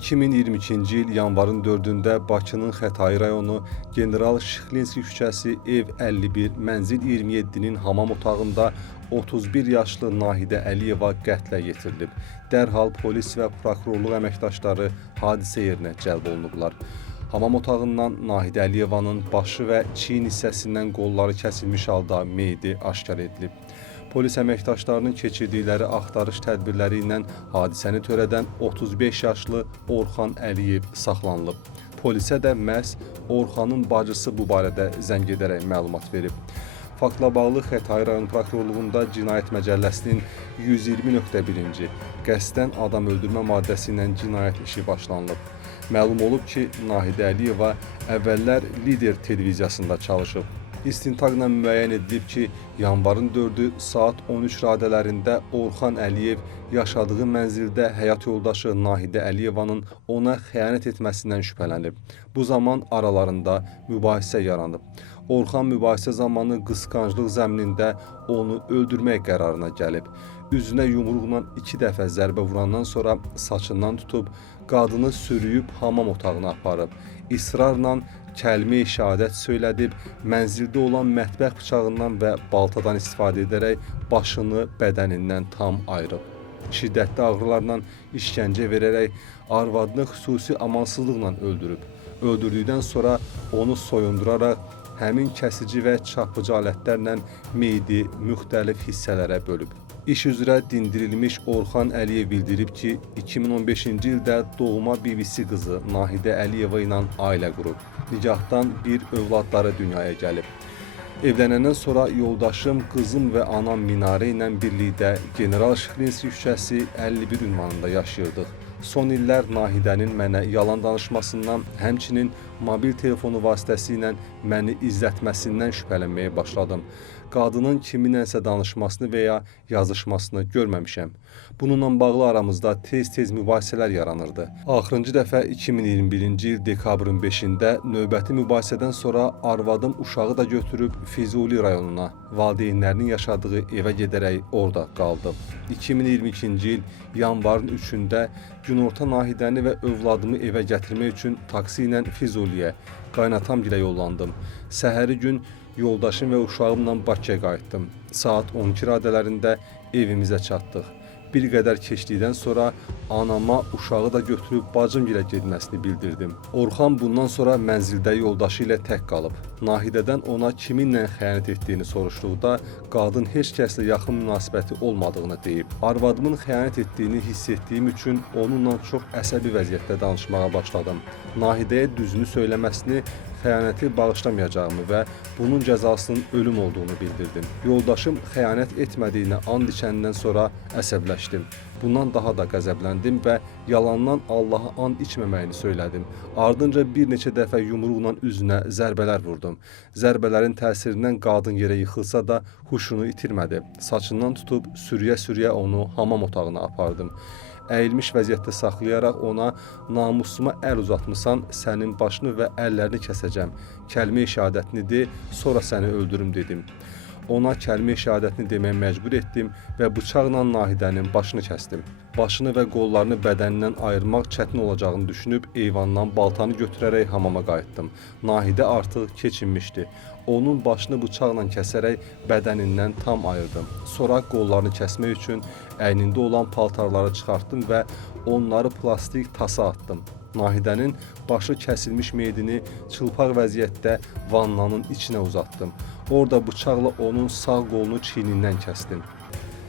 2022-ci il yanvarın 4-də Bakının Xətai rayonu General Şıxlinski küçəsi ev 51, mənzil 27-nin hamam otağında 31 yaşlı Nahidə Əliyeva qətlə yetirilib. Dərhal polis və prokurorluq əməkdaşları hadisə yerinə cəlb olunublar. Hamam otağından Nahidə Əliyevanın başı və çiyin hissəsindən qolları kəsilmiş halda meyidi aşkar edilib. Polis əməkdaşlarının keçirdikləri axtarış tədbirləri ilə hadisəni törədən 35 yaşlı Orxan Əliyev saxlanılıb. Polisə də məhz Orxanın bacısı bu barədə zəng edərək məlumat verib. Faktla bağlı Xətai rayon prokurorluğunda Cinayət Məcəlləsinin 120.1-ci qəsdən adam öldürmə maddəsi ilə cinayət işi başlanılıb. Məlum olub ki, Nahidə Əliyeva əvvəllər Lider televiziyasında çalışıb. İstintaqla müəyyən edilib ki, yanvarın 4-ü saat 13 radələrində Orxan Əliyev yaşadığı mənzildə həyat yoldaşı Nahidə Əliyevanın ona xəyanət etməsindən şübhələnib. Bu zaman aralarında mübahisə yaranıb. Orxan mübahisə zamanı qısqanclıq zəminində onu öldürmək qərarına gəlib. Üzünə yumruqla 2 dəfə zərbə vurandan sonra saçından tutub, qadını sürüyüb hamam otağına aparıb. İsrarla kəlmə-i şəhadət söylədib, mənzildə olan mətbəx bıçağından və baltadan istifadə edərək başını bədənindən tam ayırıb. Şiddətli ağrılarla işgəncə verərək arvadını xüsusi amansızlıqla öldürüb. Öldürdükdən sonra onu soyunduraraq həmin kəsici və çarpıcı alətlərlə meyidi müxtəlif hissələrə bölüb. İş üzrə dindirilmiş Orxan Əliyev bildirib ki, 2015-ci ildə doğma BBC qızı Nahidə Əliyeva ilə ailə qurub. Nikahdan bir övladları dünyaya gəlib. Evlənəndən sonra yoldaşım, qızım və anam Minarə ilə birlikdə General Şıxlinski küçəsi 51 ünvanında yaşayırdıq. Son illər Nahidənin mənə yalan danışmasından, həmçinin mobil telefonu vasitəsilə məni izlətməsindən şübhələnməyə başladım. Qadının kiminlənsə danışmasını və ya yazışmasını görməmişəm. Bununla bağlı aramızda tez-tez mübahisələr yaranırdı. Axırıncı dəfə 2021-ci il dekabrın 5-də növbəti mübahisədən sonra arvadım uşağı da götürüb Füzuli rayonuna, valideynlərinin yaşadığı evə gedərək orada qaldım. 2022-ci il yanvarın 3-də günorta Nahidəni və övladımı evə gətirmək üçün taksi ilə Füzuliyə, qaynatamgilə yollandım. Səhəri gün yoldaşım və uşağımla Bakıya qayıtdım. Saat 12 radələrində evimizə çatdıq. Bir qədər keçdikdən sonra anama uşağı da götürüb bacımgilə getməsini bildirdim. Orxan bundan sonra mənzildə yoldaşı ilə tək qalıb. Nahidədən ona kiminlə xəyanət etdiyini soruşduqda qadın heç kəslə yaxın münasibəti olmadığını deyib. Arvadımın xəyanət etdiyini hiss etdiyim üçün onunla çox əsəbi vəziyyətdə danışmağa başladım. Nahidəyə düzünü söyləməsini, xəyanəti bağışlamayacağımı və bunun cəzasının ölüm olduğunu bildirdim. Yoldaşım xəyanət etmədiyinə and içəndən sonra əsəbləşdim. Bundan daha da qəzəbləndim və yalandan Allaha and içməməyini söylədim. Ardınca bir neçə dəfə yumruqla üzünə zərbələr vurdum. Zərbələrin təsirindən qadın yerə yıxılsa da huşunu itirmədi. Saçından tutub sürüyə-sürüyə onu hamam otağına apardım. Əyilmiş vəziyyətdə saxlayaraq ona namusuma əl uzatmısan, sənin başını və əllərini kəsəcəm. Kəlmə-i şəhadətini de, sonra səni öldürüm dedim. Ona kəlmə-i şəhadətini deməyə məcbur etdim və bıçaqla Nahidənin başını kəsdim. Başını və qollarını bədənindən ayırmaq çətin olacağını düşünüb eyvandan baltanı götürərək hamama qayıtdım. Nahidə artıq keçinmişdi. Onun başını bıçaqla kəsərək bədənindən tam ayırdım. Sonra qollarını kəsmək üçün əynində olan paltarları çıxartdım və onları plastik tasa atdım. Nahidənin başı kəsilmiş meyidini çılpaq vəziyyətdə vannanın içinə uzatdım. Orada bıçaqla onun sağ qolunu çiynindən kəsdim.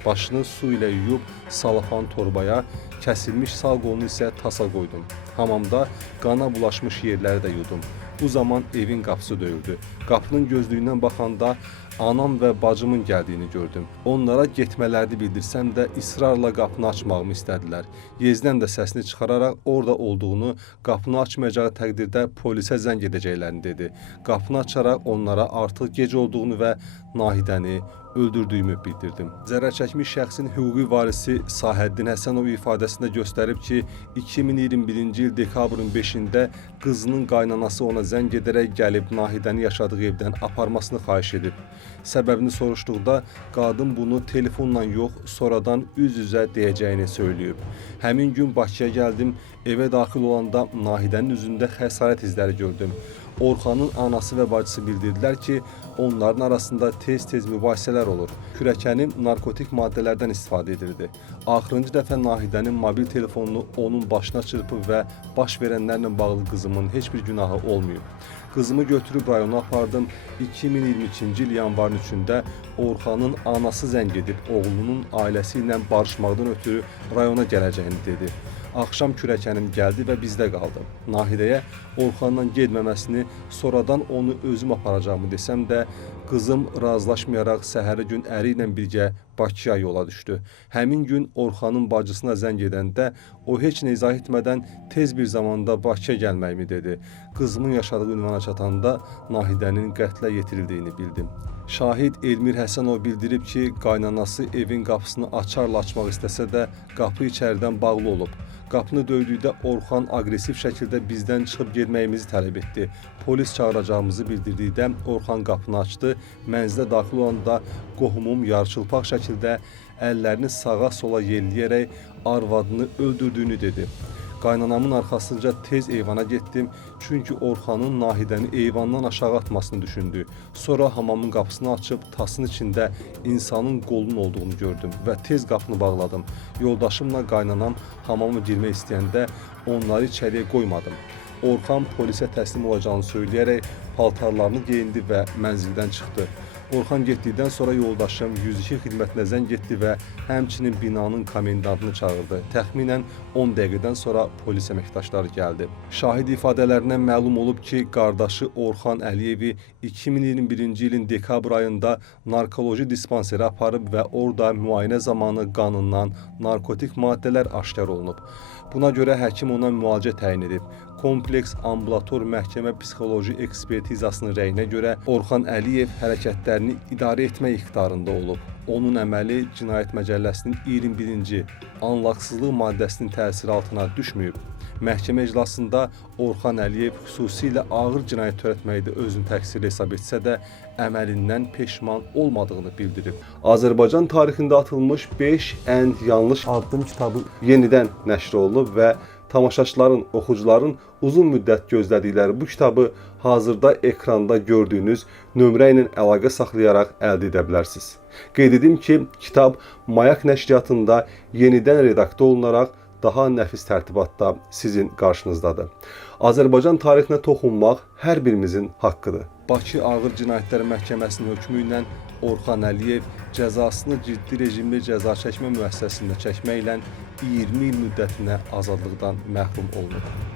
Başını su ilə yuyub salafan torbaya, kəsilmiş sağ qolunu isə tasa qoydum. Hamamda qana bulaşmış yerləri də yudum. Bu zaman evin qapısı döyüldü. Qapının gözlüyündən baxanda anam və bacımın gəldiyini gördüm. Onlara getmələrini bildirsəm də israrla qapını açmağımı istədilər. Yezdən də səsini çıxararaq orada olduğunu, qapını açmayacağı təqdirdə polisə zəng edəcəklərini dedi. Qapını açaraq onlara artıq gec olduğunu və Nahidəni öldürdüyümü bildirdim. Zərər çəkmiş şəxsin hüquqi varisi Sahəddin Həsənov ifadəsində göstərib ki, 2021-ci il dekabrın 5-də qızının qaynanası ona zəng edərək gəlib Nahidəni yaşadığı evdən aparmasını xahiş edib. Səbəbini soruşduqda qadın bunu telefonla yox, sonradan üz-üzə deyəcəyini söyləyib. Həmin gün Bakıya gəldim, evə daxil olanda Nahidənin üzündə xəsarət izləri gördüm. Orxanın anası və bacısı bildirdilər ki, onların arasında tez-tez mübahisələr olur. Kürəkəni narkotik maddələrdən istifadə edirdi. Axırıncı dəfə Nahidənin mobil telefonunu onun başına çırpıb və baş verənlərlə bağlı qızımın heç bir günahı olmayıb. Qızımı götürüb rayona apardım. 2022-ci il yanvarın 3-də Orxanın anası zəng edib oğlunun ailəsi ilə barışmaqdan ötürü rayona gələcəyini dedi. Axşam kürəkənim gəldi və bizdə qaldı. Nahidəyə Orxanla getməməsini, sonradan onu özüm aparacağımı desəm də, qızım razılaşmayaraq səhəri gün əri ilə birgə Bakıya yola düşdü. Həmin gün Orxanın bacısına zəng edəndə o heç nə izah etmədən tez bir zamanda Bakıya gəlməyimi dedi. Qızımın yaşadığı ünvana çatanda Nahidənin qətlə yetirildiyini bildim. Şahid Elmir Həsənov bildirib ki, qaynanası evin qapısını açarla açmaq istəsə də qapı içəridən bağlı olub. Qapını döydükdə Orxan aqressiv şəkildə bizdən çıxıb getməyimizi tələb etdi. Polis çağıracağımızı bildirdikdə Orxan qapını açdı. Mənzilə daxil olanda qohumum yarıçılpaq şəkildə əllərini sağa-sola yelləyərək arvadını öldürdüyünü dedi. Qaynanamın arxasınca tez eyvana getdim, çünki Orxanın Nahidəni eyvandan aşağı atmasını düşündü. Sonra hamamın qapısını açıb tasın içində insanın qolunun olduğunu gördüm və tez qapını bağladım. Yoldaşımla qaynanam hamama girmək istəyəndə onları içəriyə qoymadım. Orxan polisə təslim olacağını söyləyərək paltarlarını geyindi və mənzildən çıxdı. Orxan getdikdən sonra yoldaşım 102 xidmətinə zəng etdi və həmçinin binanın komendantını çağırdı. Təxminən 10 dəqiqədən sonra polis əməkdaşları gəldi. Şahid ifadələrindən məlum olub ki, qardaşı Orxan Əliyevi 2021-ci ilin dekabr ayında narkoloji dispanseri aparıb və orada müayinə zamanı qanından narkotik maddələr aşkar olunub. Buna görə həkim ona müalicə təyin edib. Kompleks ambulator məhkəmə psixoloji ekspertizasının rəyinə görə Orxan Əliyev hərəkətlərini idarə etmək iqtidarında olub. Onun əməli Cinayət Məcəlləsinin 21-ci anlaqsızlıq maddəsinin təsiri altına düşməyib. Məhkəmə iclasında Orxan Əliyev xüsusilə ağır cinayət törətməkdə özünü təqsirli hesab etsə də əməlindən peşman olmadığını bildirib. Azərbaycan tarixində atılmış 5 ən yanlış addım kitabı yenidən nəşr olunub və tamaşaçıların, oxucuların uzun müddət gözlədikləri bu kitabı hazırda ekranda gördüyünüz nömrə ilə əlaqə saxlayaraq əldə edə bilərsiniz. Qeyd edim ki, kitab Mayak nəşriyyatında yenidən redaktə olunaraq daha nəfis tərtibatda sizin qarşınızdadır. Azərbaycan tarixinə toxunmaq hər birimizin haqqıdır. Bakı Ağır Cinayətlər Məhkəməsinin hökmü ilə Orxan Əliyev cəzasını ciddi rejimli cəza çəkmə müəssisəsində çəkməklə 20 il müddətinə azadlıqdan məhrum olunub.